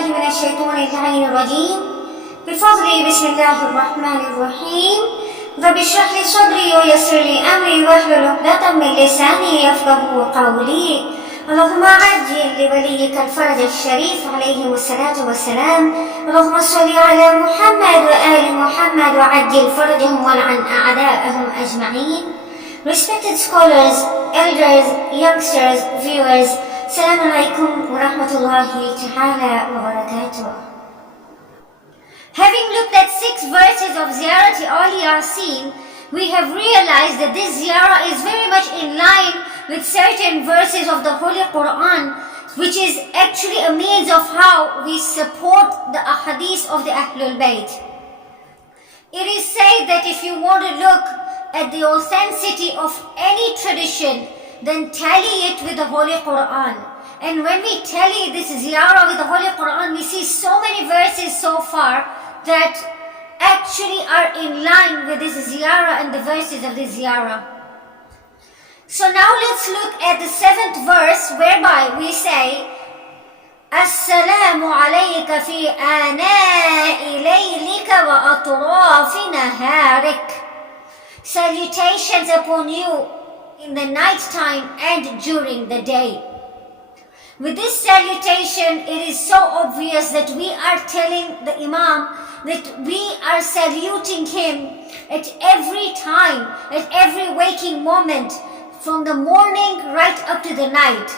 بالله من الشيطان اللعين الرجيم بفضل بسم الله الرحمن الرحيم رب اشرح لي صدري ويسر لي أمري واحلل عقدة من لساني يفقهوا قولي اللهم عجل لوليك الفرج الشريف عليه الصلاة والسلام اللهم صل على محمد وآل محمد وعجل فرجهم والعن أعداءهم أجمعين. Respected scholars, elders, youngsters, viewers, Assalamu alaikum wa rahmatullahi ta'ala wa barakatuh. Having looked at 6 verses of Ziyarah Aali Yaaseeen, we have realized that this Ziyarah is very much in line with certain verses of the Holy Quran, which is actually a means of how we support the ahadith of the Ahlul Bayt. It is said that if you want to look at the authenticity of any tradition, then tally it with the Holy Quran. And when we tally this Ziyarah with the Holy Quran, we see so many verses so far that actually are in line with this Ziyarah and the verses of this Ziyarah. So now let's look at the 7th verse, whereby we say, Assalamu alayka fi ana'i laylika wa atrafi naharik. Salutations upon you in the night time and during the day. With this salutation, it is so obvious that we are telling the Imam that we are saluting him at every time, at every waking moment, from the morning right up to the night.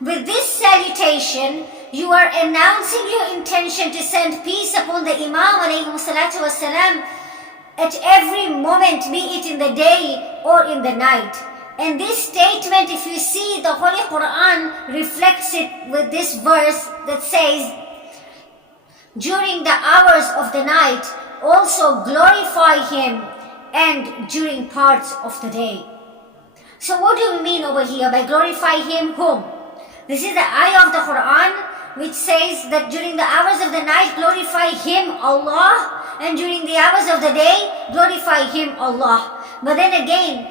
With this salutation, you are announcing your intention to send peace upon the Imam alayhi salatu wasalam at every moment, be it in the day or in the night. And this statement, if you see, the Holy Quran reflects it with this verse that says, during the hours of the night, also glorify him, and during parts of the day. So what do we mean over here by glorify him? Whom? This is the ayah of the Quran which says that during the hours of the night, glorify him, Allah, and during the hours of the day, glorify him, Allah. But then again,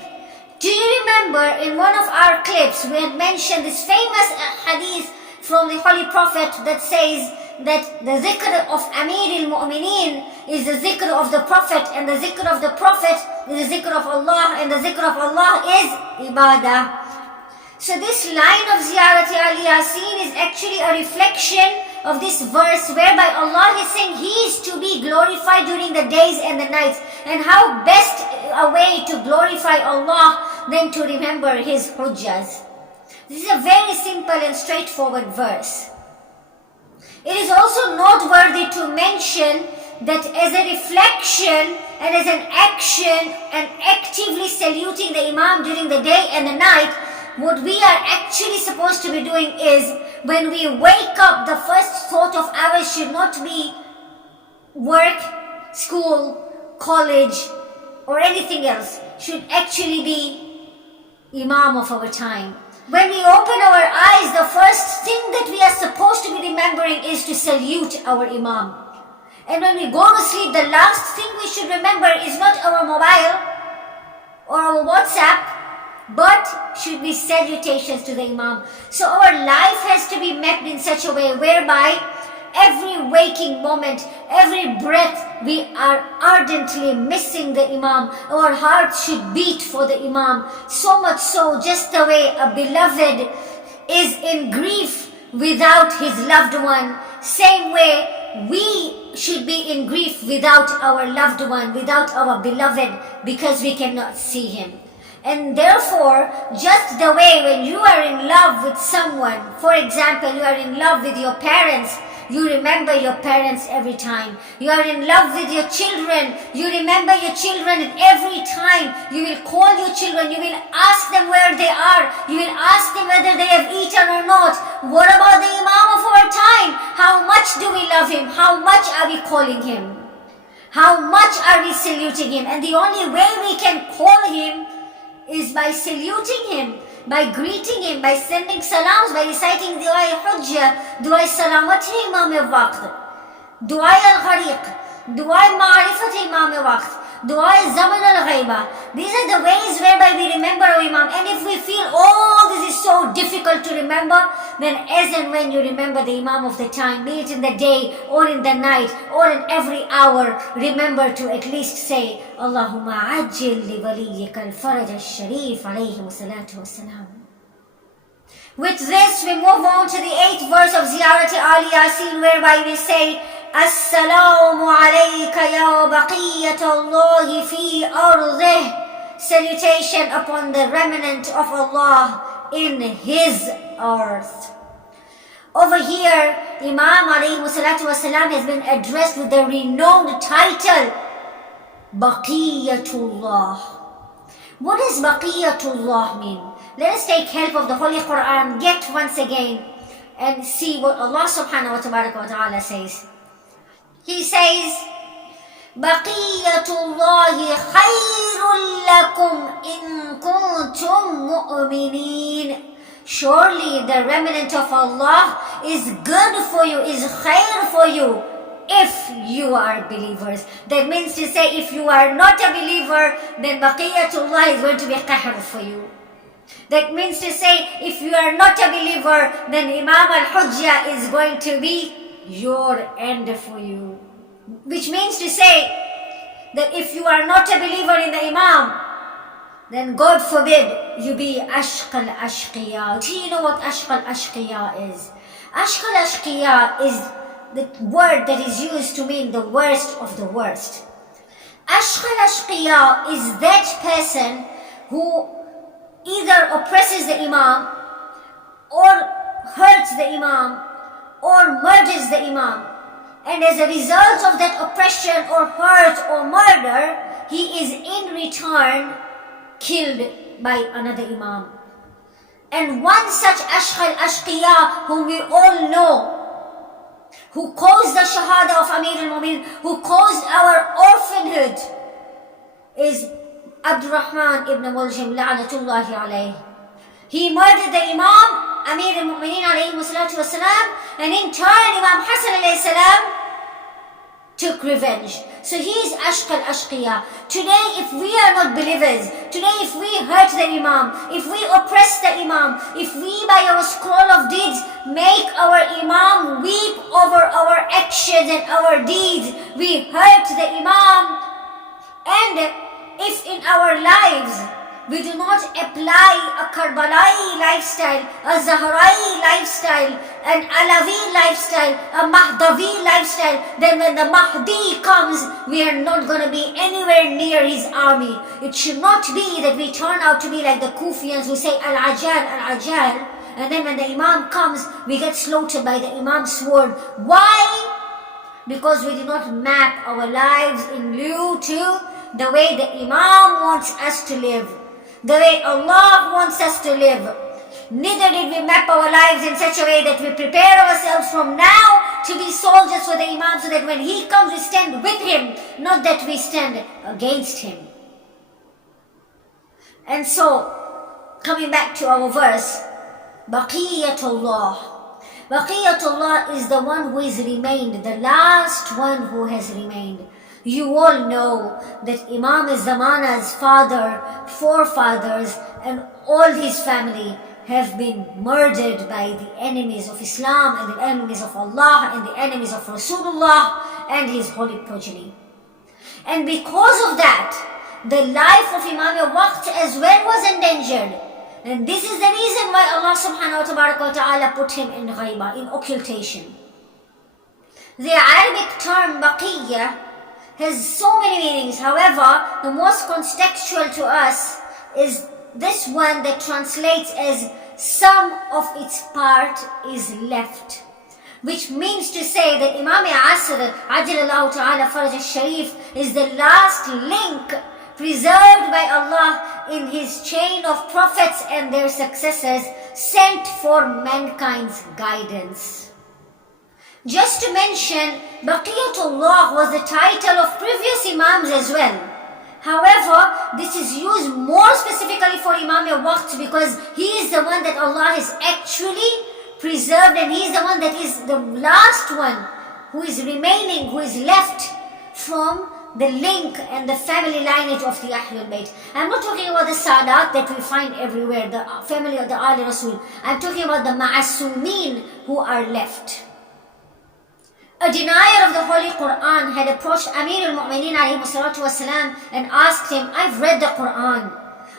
do you remember in one of our clips, we had mentioned this famous hadith from the Holy Prophet that says that the zikr of Amir al-Mu'mineen is the zikr of the Prophet, and the zikr of the Prophet is the zikr of Allah, and the zikr of Allah is ibadah. So this line of Ziyarah Aali Yaaseeen is actually a reflection of this verse, whereby Allah is saying He is to be glorified during the days and the nights. And how best a way to glorify Allah than to remember His hujjas. This is a very simple and straightforward verse. It is also noteworthy to mention that as a reflection and as an action and actively saluting the Imam during the day and the night, what we are actually supposed to be doing is, when we wake up, the first thought of ours should not be work, school, college, or anything else. Should actually be Imam of our time. When we open our eyes, the first thing that we are supposed to be remembering is to salute our Imam. And when we go to sleep, the last thing we should remember is not our mobile or our WhatsApp, but should be salutations to the Imam. So our life has to be mapped in such a way whereby every waking moment, every breath, we are ardently missing the Imam. Our hearts should beat for the Imam. So much so, just the way a beloved is in grief without his loved one, same way we should be in grief without our loved one, without our beloved, because we cannot see him. And therefore, just the way when you are in love with someone, for example, you are in love with your parents, you remember your parents every time. You are in love with your children, you remember your children, and every time you will call your children, you will ask them where they are, you will ask them whether they have eaten or not. What about the Imam of our time? How much do we love him? How much are we calling him? How much are we saluting him? And the only way we can call him is by saluting him, by greeting him, by sending salams, by reciting Duaa al-Hujjah, Duaa al-Salamat Imam al-Waqt, Duaa al-Ghariq, Duaa al-Ma'rifat Imam al-Waqt. Duaa is Zaman al-Ghaiba. These are the ways whereby we remember our Imam. And if we feel, this is so difficult to remember, then as and when you remember the Imam of the time, be it in the day or in the night or in every hour, remember to at least say, Allahumma ajil li waliyyika al-faraj al-sharif alayhi wa salatu wa salam. With this, we move on to the 8th verse of Ziyarat Aali Yaasin, whereby we say, Assalamu alayka ya baqiyat Allahi fi ardih. Salutation upon the remnant of Allah in His earth. Over here, Imam alayhi salatu wasalam has been addressed with the renowned title, Baqiyatullah. What does Baqiyatullah mean? Let us take help of the Holy Quran yet once again and see what Allah subhanahu wa ta'ala says. He says, Baqiyatullahi khayrun lakum in kuntum mu'mineen. Surely the remnant of Allah is good for you, is khair for you, if you are believers. That means to say, if you are not a believer, then Baqiyatullah is going to be qahr for you. That means to say, if you are not a believer, then Imam al-Hujjah is going to be your end for you. Which means to say that if you are not a believer in the Imam, then God forbid you be Ashq al-Ashqiya. Do you know what Ashq al-Ashqiya is? Ashq al-Ashqiya is the word that is used to mean the worst of the worst. Ashq al-Ashqiya is that person who either oppresses the Imam or hurts the Imam or murders the Imam. And as a result of that oppression or hurt or murder, he is in return killed by another Imam. And one such Ashq al-Ashqiya whom we all know, who caused the Shahada of Amir al-Mu'minin, who caused our orphanhood, is Abdurrahman ibn Muljim la'natullahi alayhi. He murdered the Imam, Amir al-Mu'minin alayhi salatu wasalam, and in turn Imam Hassan alayhi salam took revenge. So he is Ashq al-Ashqiya. Today, if we are not believers, today if we hurt the Imam, if we oppress the Imam, if we by our scroll of deeds make our Imam weep over our actions and our deeds, we hurt the Imam, and if in our lives we do not apply a Karbalai lifestyle, a Zahrai lifestyle, an Alawi lifestyle, a Mahdavi lifestyle, then when the Mahdi comes, we are not going to be anywhere near his army. It should not be that we turn out to be like the Kufians who say Al-Ajal, Al-Ajal, and then when the Imam comes, we get slaughtered by the Imam's sword. Why? Because we do not map our lives in lieu to the way the Imam wants us to live, the way Allah wants us to live. Neither did we map our lives in such a way that we prepare ourselves from now to be soldiers for the Imam, so that when he comes we stand with him, not that we stand against him. And so, coming back to our verse, Baqiyatullah. Baqiyatullah is the one who is remained, the last one who has remained. You all know that Imam is Zamana's father, forefathers, and all his family have been murdered by the enemies of Islam and the enemies of Allah and the enemies of Rasulullah and his holy progeny. And because of that, the life of Imam Waqt as well was endangered. And this is the reason why Allah subhanahu wa ta'ala put him in ghaiba, in occultation. The Arabic term Baqiyya has so many meanings. However, the most contextual to us is this one that translates as some of its part is left, which means to say that Imam Asr Ajalallahu Ta'ala Faraj al-Sharif is the last link preserved by Allah in his chain of prophets and their successors sent for mankind's guidance. Just to mention, Baqiyatullah was the title of previous Imams as well. However, this is used more specifically for Imam Waqt because he is the one that Allah has actually preserved, and he is the one that is the last one who is remaining, who is left from the link and the family lineage of the Ahlul Bayt. I'm not talking about the Sadat that we find everywhere, the family of the Aali Rasul. I'm talking about the Ma'asumeen who are left. A denier of the Holy Quran had approached Amir al-Mu'mineen ﷺ and asked him, I've read the Quran.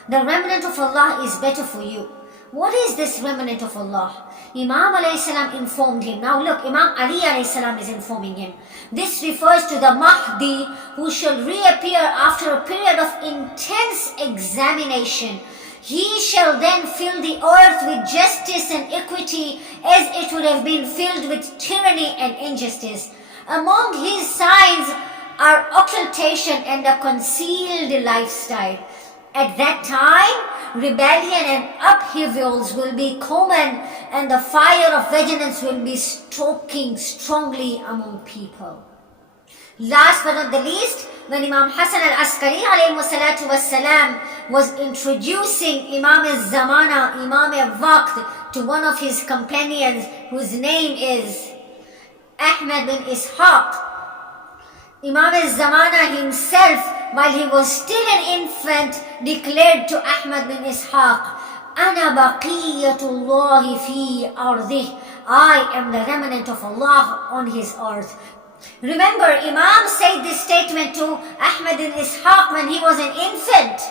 The remnant of Allah is better for you. What is this remnant of Allah? Imam ﷺ informed him. Now look, Imam Ali ﷺ is informing him. This refers to the Mahdi who shall reappear after a period of intense examination. He shall then fill the earth with justice and equity as it would have been filled with tyranny and injustice. Among his signs are occultation and a concealed lifestyle. At that time, rebellion and upheavals will be common and the fire of vengeance will be stoking strongly among people. Last but not the least, when Imam Hassan al-Askari ﷺ was introducing Imam al-Zamana, Imam al-Waqt, to one of his companions whose name is Ahmad bin Ishaq, Imam al-Zamana himself, while he was still an infant, declared to Ahmad bin Ishaq, أَنَا بَقِيَّةُ اللَّهِ فِي أَرْضِهِ, I am the remnant of Allah on his earth. Remember, Imam said this statement to Ahmad bin Ishaq when he was an infant.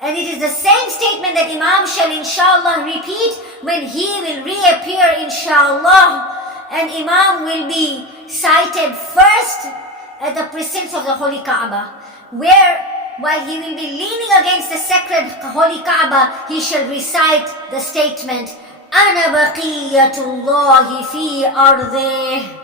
And it is the same statement that Imam shall inshallah repeat when he will reappear inshallah. And Imam will be cited first at the precincts of the Holy Kaaba, where while he will be leaning against the sacred Holy Kaaba, he shall recite the statement, أَنَا بَقِيَّةُ اللَّهِ فِي أَرْضِهِ.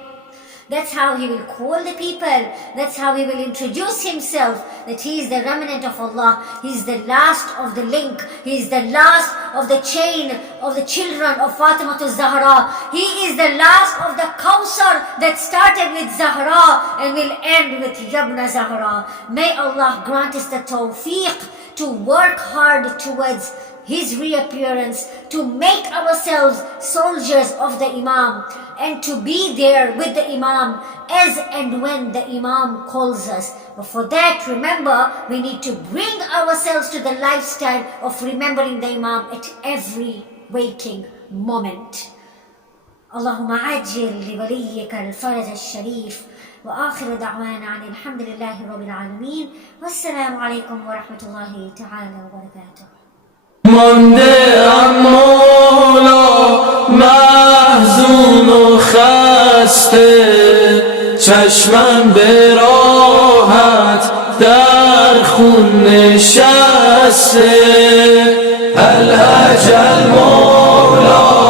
That's how he will call the people. That's how he will introduce himself, that he is the remnant of Allah. He is the last of the link. He is the last of the chain of the children of Fatimeh to Zahraa. He is the last of the Kawsar that started with Zahraa and will end with Yabna Zahraa. May Allah grant us the tawfiq to work hard towards his reappearance, to make ourselves soldiers of the Imam, and to be there with the Imam as and when the Imam calls us. But for that, remember, we need to bring ourselves to the lifestyle of remembering the Imam at every waking moment. Allahumma ajil li waliyyika al-faraj al-sharif. وآخر دعوانا عن الحمد لله رب العالمين والسلام عليكم ورحمة الله تعالى وبركاته. مانده ام مولا محزون و خسته، چشمم به راحت در خون نشسته. الحج المولا